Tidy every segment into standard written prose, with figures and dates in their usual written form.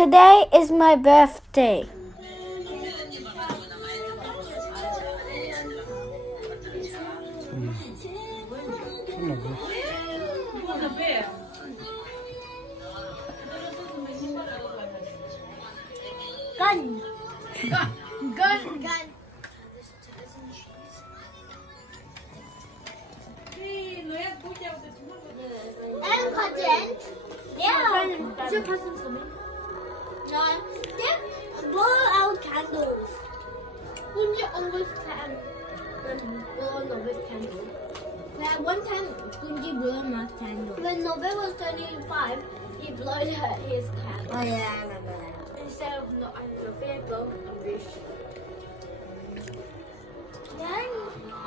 Today is my birthday. Gun. And cousin. Yeah. Is your cousin coming? No. Then blow out candles. Kunji always can. Blow Nove's candle. One time Kunji blew my candle. When Nove was 25, he blew his candle. Oh yeah, I remember that. Instead of Nove blow a wish.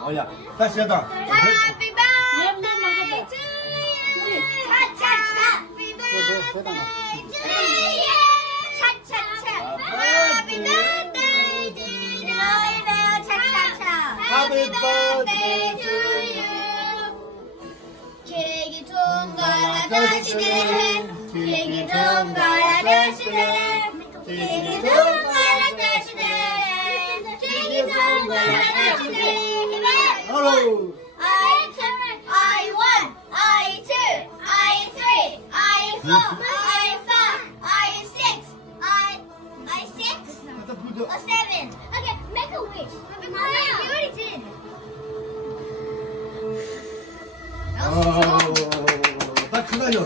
Oh yeah, that's it. Happy birthday to you. Happy birthday to you. Cha-cha-cha. Happy birthday to you. Cha-cha-cha. Happy birthday to you. 케이크 통과라 다시네. 케이크 통과라 다시네. 케이크 통과라 다시네. 케이크 통과라 다시네. Hello. I1, I2, I3, I4, I5, I6, I6, or 7. Okay, make a wish. You already did. 딱 그거요.